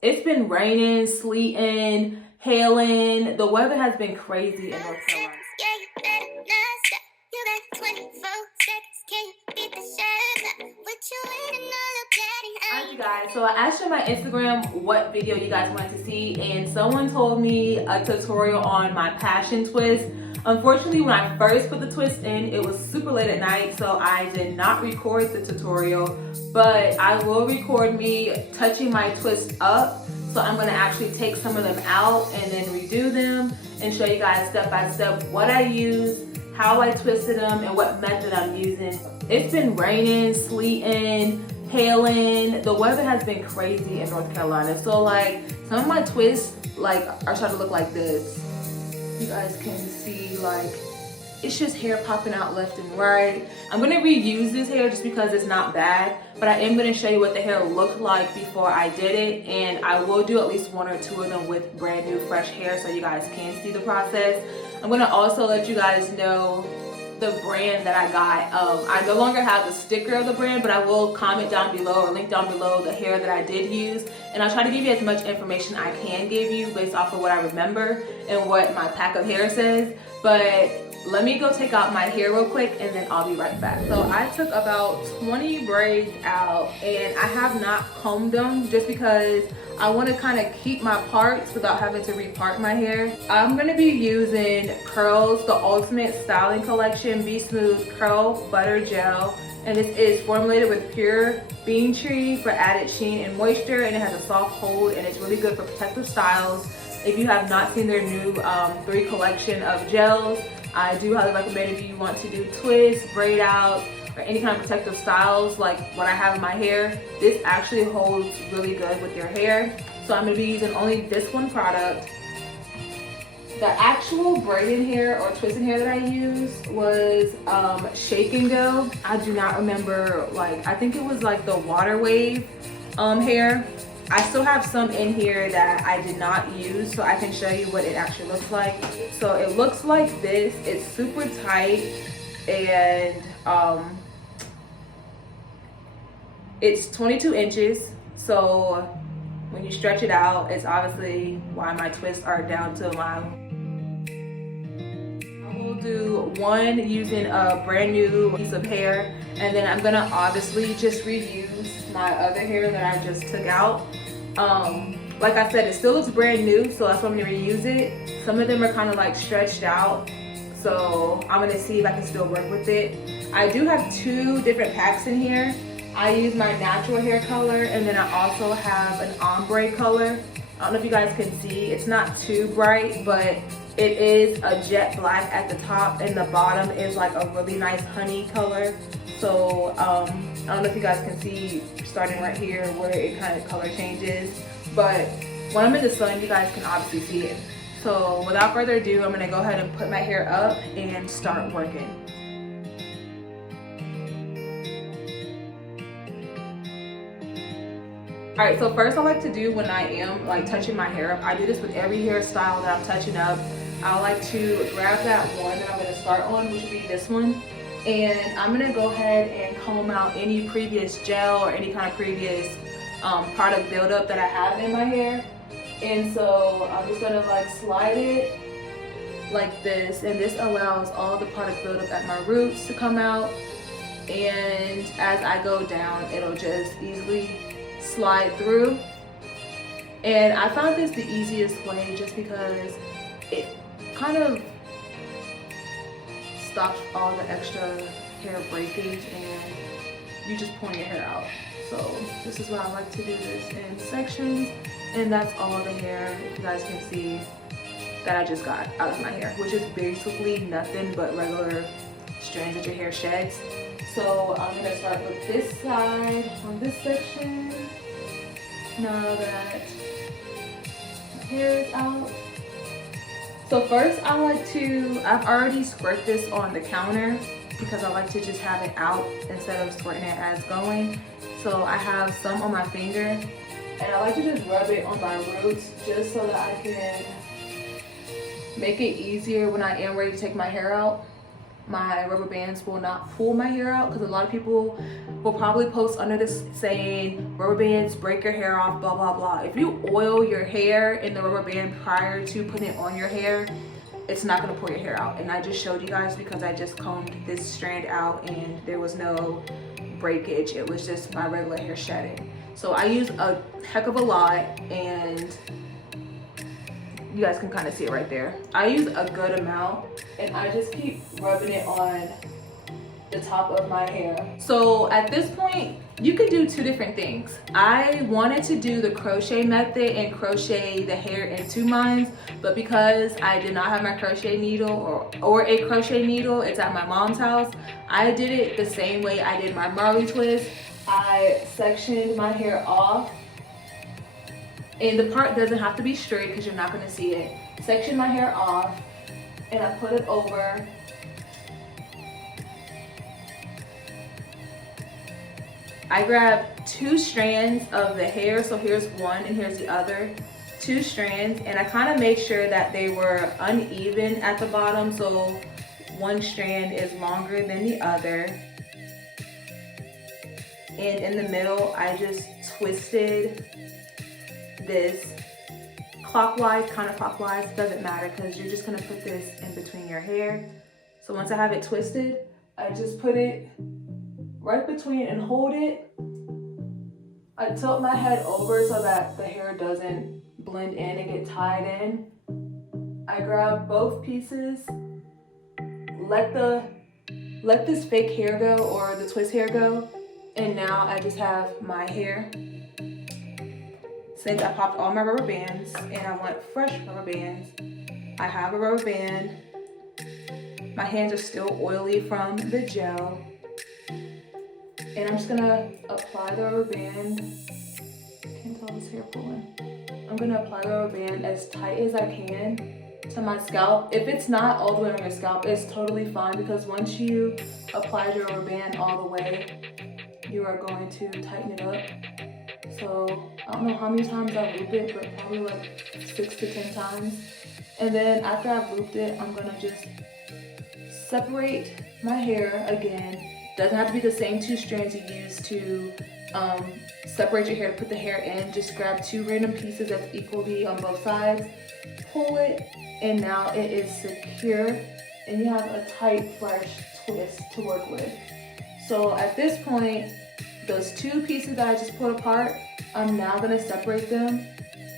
it's been raining, sleeting, hailing. The weather has been crazy in North Carolina. Alright, you guys, so I asked you on my Instagram what video you guys wanted to see, and someone told me a tutorial on my passion twist. Unfortunately, when I first put the twist in, it was super late at night, so I did not record the tutorial, but I will record me touching my twist up. So I'm gonna actually take some of them out and then redo them and show you guys step by step what I use, how I twisted them, and what method I'm using. It's been raining, sleeting, hailing. The weather has been crazy in North Carolina. So like some of my twists like are starting to look like this. You guys can see like it's just hair popping out left and right. I'm gonna reuse this hair just because it's not bad, but I am gonna show you what the hair looked like before I did it, and I will do at least one or two of them with brand new fresh hair so you guys can see the process. I'm gonna also let you guys know the brand that I got. I no longer have the sticker of the brand, but I will comment down below or link down below the hair that I did use, and I'll try to give you as much information I can give you based off of what I remember and what my pack of hair says. But let me go take out my hair real quick and then I'll be right back. So I took about 20 braids out and I have not combed them just because I want to kind of keep my parts without having to repart my hair. I'm going to be using Curls, the Ultimate Styling Collection Be Smooth Curl Butter Gel. And this is formulated with pure bean tree for added sheen and moisture, and it has a soft hold and it's really good for protective styles. If you have not seen their new 3 collection of gels, I do highly recommend if you want to do twists, braid out, or any kind of protective styles like what I have in my hair. This actually holds really good with your hair. So I'm going to be using only this one product. The actual braiding hair or twisting hair that I used was Shake and Go. I do not remember, like, I think it was like the water wave hair. I still have some in here that I did not use, so I can show you what it actually looks like. So it looks like this. It's super tight, and it's 22 inches. So when you stretch it out, it's obviously why my twists are down to my... I will do one using a brand new piece of hair, and then I'm gonna obviously just reuse my other hair that I just took out. Like I said, it still looks brand new, so that's why I'm gonna reuse it. Some of them are kind of like stretched out, so I'm gonna see if I can still work with it. I do have 2 different packs in here. I use my natural hair color, and then I also have an ombre color. I don't know if you guys can see, it's not too bright, but it is a jet black at the top, and the bottom is like a really nice honey color. So I don't know if you guys can see starting right here where it kind of color changes, but when I'm in the sun, you guys can obviously see it. So without further ado, I'm gonna go ahead and put my hair up and start working. All right, so first I like to do when I am like touching my hair up, I do this with every hairstyle that I'm touching up. I like to grab that one that I'm gonna start on, which would be this one. And I'm gonna go ahead and comb out any previous gel or any kind of previous product buildup that I have in my hair. And so I'm just gonna like slide it like this, and this allows all the product buildup at my roots to come out. And as I go down, it'll just easily slide through. And I found this the easiest way just because it kind of stops all the extra hair breakage and you just pull your hair out. So this is why I like to do this in sections, and that's all the hair, if you guys can see, that I just got out of my hair, which is basically nothing but regular strands that your hair sheds. So I'm gonna start with this side on this section. Now that my hair is out. So first I've already squirt this on the counter because I like to just have it out instead of squirting it as going. So I have some on my finger, and I like to just rub it on my roots just so that I can make it easier when I am ready to take my hair out. my rubber bands will not pull my hair out, because a lot of people will probably post under this saying rubber bands break your hair off, blah blah blah. If you oil your hair in the rubber band prior to putting it on your hair, it's not going to pull your hair out. And I just showed you guys because I just combed this strand out and there was no breakage. It was just my regular hair shedding. So I use a heck of a lot, and you guys can kind of see it right there. I use a good amount, and I just keep rubbing it on the top of my hair. So at this point, you could do two different things. I wanted to do the crochet method and crochet the hair into mine, but because I did not have my crochet needle or a crochet needle, it's at my mom's house, I did it the same way I did my Marley twist. I sectioned my hair off, and the part doesn't have to be straight because you're not going to see it. Section my hair off, and I put it over. I grab 2 strands of the hair, so here's one and here's the other. 2 strands, and I kind of made sure that they were uneven at the bottom, so one strand is longer than the other. And in the middle, I just twisted this clockwise, counterclockwise, doesn't matter because you're just gonna put this in between your hair. So once I have it twisted, I just put it right between and hold it. I tilt my head over so that the hair doesn't blend in and get tied in. I grab both pieces, let this fake hair go or the twist hair go, and now I just have my hair. Since I popped all my rubber bands and I want fresh rubber bands, I have a rubber band. My hands are still oily from the gel. And I'm just gonna apply the rubber band. Can't tell this hair pulling. I'm gonna apply the rubber band as tight as I can to my scalp. If it's not all the way on your scalp, it's totally fine, because once you apply your rubber band all the way, you are going to tighten it up. So I don't know how many times I've looped it, but probably like 6 to 10 times. And then after I've looped it, I'm gonna just separate my hair again. Doesn't have to be the same 2 strands you use to separate your hair to put the hair in. Just grab 2 random pieces that's equally on both sides, pull it, and now it is secure, and you have a tight, fresh twist to work with. So at this point, those 2 pieces that I just pulled apart, I'm now gonna separate them,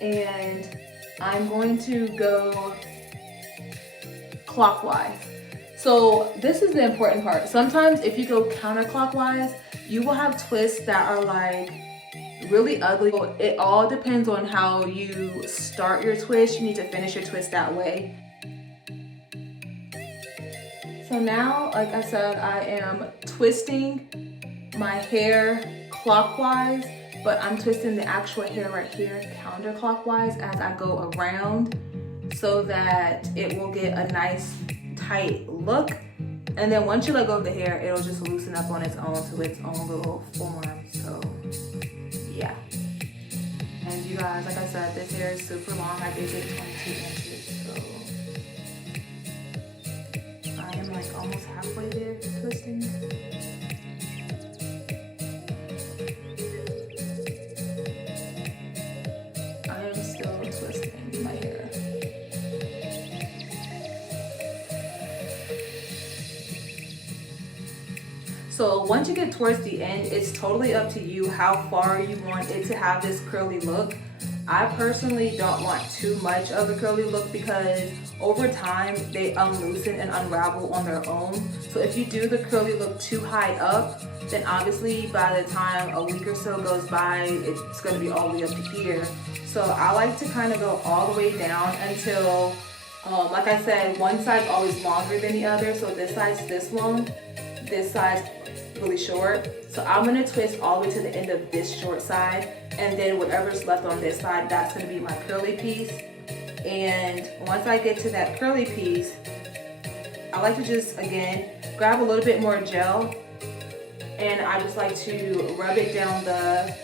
and I'm going to go clockwise. So this is the important part. Sometimes if you go counterclockwise, you will have twists that are like really ugly. It all depends on how you start your twist. You need to finish your twist that way. So now, like I said, I am twisting my hair clockwise, but I'm twisting the actual hair right here counterclockwise as I go around, so that it will get a nice tight look. And then once you let go of the hair, it'll just loosen up on its own to its own little form. So yeah. And you guys, like I said, this hair is super long. I did it 22 inches, so I am like almost halfway there twisting. I am still twisting my hair. So once you get towards the end, it's totally up to you how far you want it to have this curly look. I personally don't want too much of a curly look because over time they unloosen and unravel on their own. So if you do the curly look too high up, then obviously by the time a week or so goes by, it's going to be all the way up to here. So I like to kind of go all the way down until, like I said, one side's always longer than the other. So this side's this long, this side's really short. So I'm gonna twist all the way to the end of this short side, and then whatever's left on this side, that's gonna be my curly piece. And once I get to that curly piece, I like to just, again, grab a little bit more gel, and I just like to rub it down the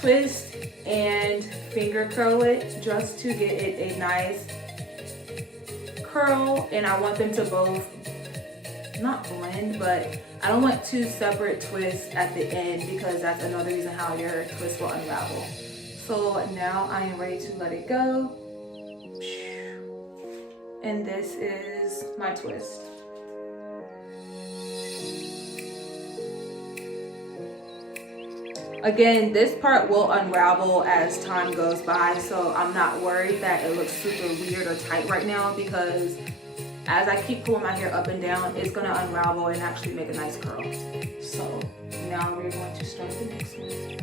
twist and finger curl it just to get it a nice curl. And I want them to both not blend, but I don't want two separate twists at the end because that's another reason how your twist will unravel. So now I am ready to let it go. And this is my twist. Again, this part will unravel as time goes by, so I'm not worried that it looks super weird or tight right now, because as I keep pulling my hair up and down, it's gonna unravel and actually make a nice curl. So now we're going to start the next one.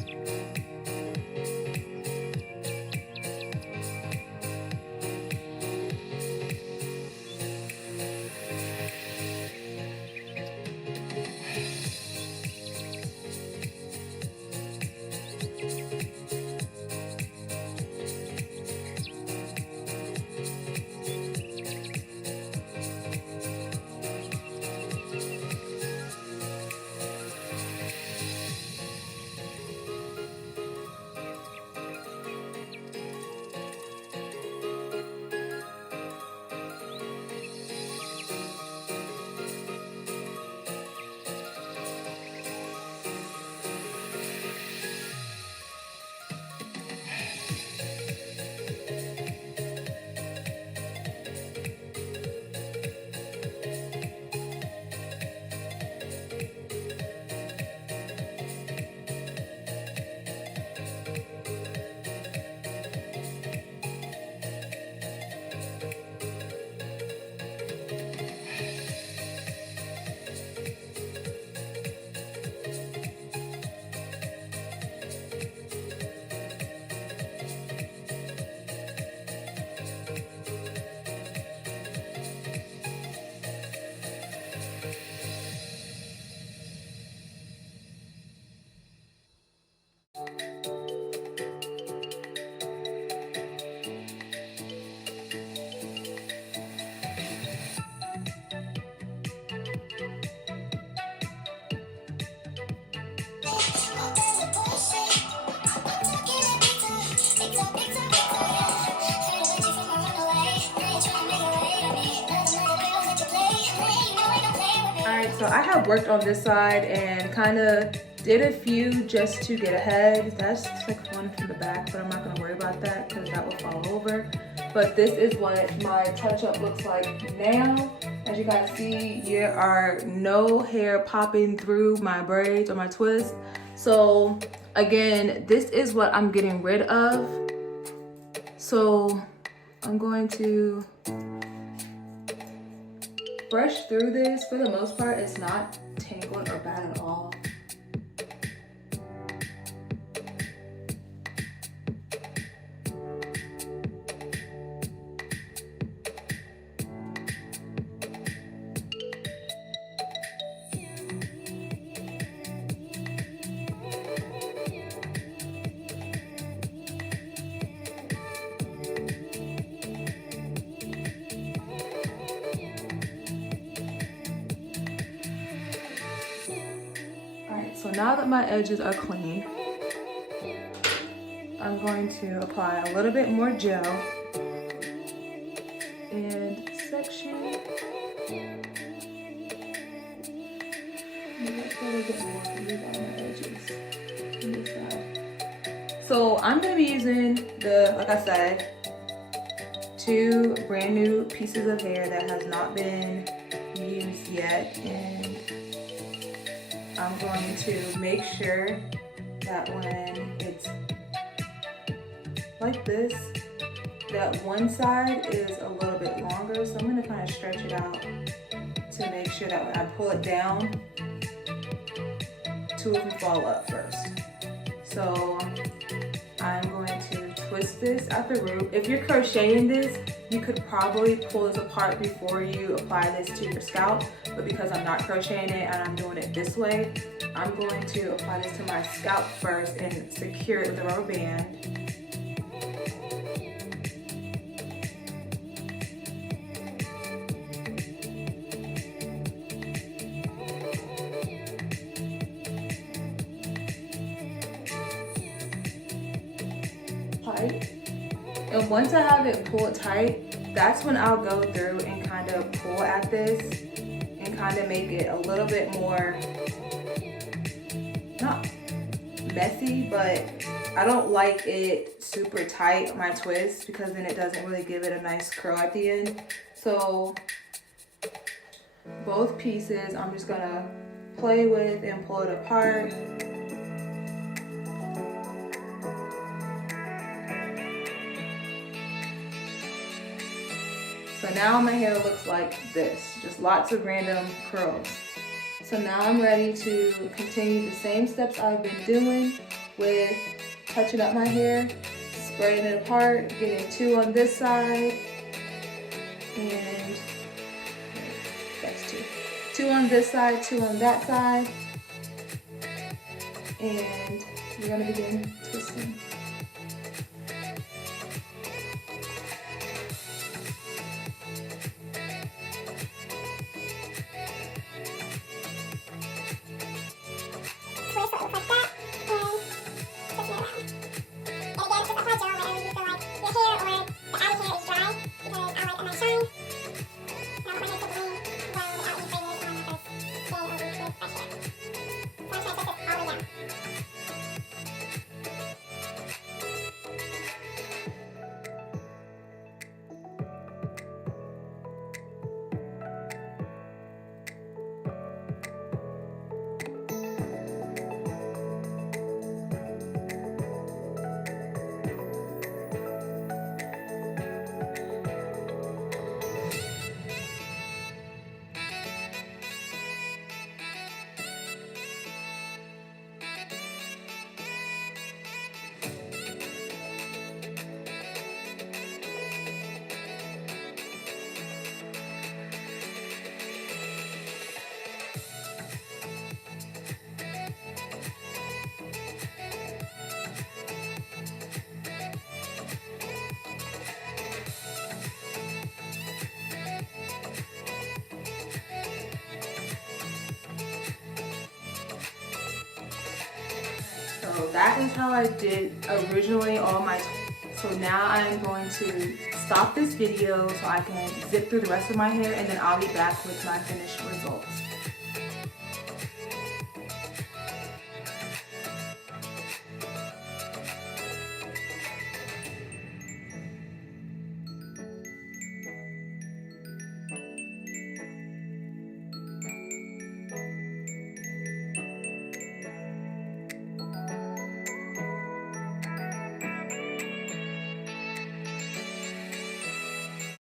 So I have worked on this side and kind of did a few just to get ahead. That's like one from the back, but I'm not gonna worry about that because that will fall over. But this is what my touch-up looks like now. As you guys see, there are no hair popping through my braids or my twists. So again, this is what I'm getting rid of. So I'm going to brush through this. For the most part, it's not tangled or bad at all. So now that my edges are clean, I'm going to apply a little bit more gel and section. So I'm going to be using like I said, 2 brand new pieces of hair that has not been used yet, and I'm going to make sure that when it's like this, that one side is a little bit longer. So I'm going to kind of stretch it out to make sure that when I pull it down, 2 of them fall up first. So I'm going to twist this at the root. If you're crocheting this, you could probably pull this apart before you apply this to your scalp, but because I'm not crocheting it and I'm doing it this way, I'm going to apply this to my scalp first and secure it with a rubber band. Tight. And once I have it pulled tight, that's when I'll go through and kind of pull at this and and kind of make it a little bit more, not messy, but I don't like it super tight on my twist because then it doesn't really give it a nice curl at the end. So both pieces I'm just gonna play with and pull it apart. So now my hair looks like this, just lots of random curls. So now I'm ready to continue the same steps I've been doing with touching up my hair, spreading it apart, getting 2 on this side, and that's 2. 2 on this side, 2 on that side, and we're gonna begin twisting. Twist so it looks like that, and twist it around. And again, just apply gel whenever you feel like your hair or the added hair is dry, because I like a nice shine. And I want my hair to gleam well without any fragrance on my face, staying over with fresh hair. So I'm just going to twist it all the way down. So that is how I did originally all my so now I'm going to stop this video so I can zip through the rest of my hair, and then I'll be back with my finished results.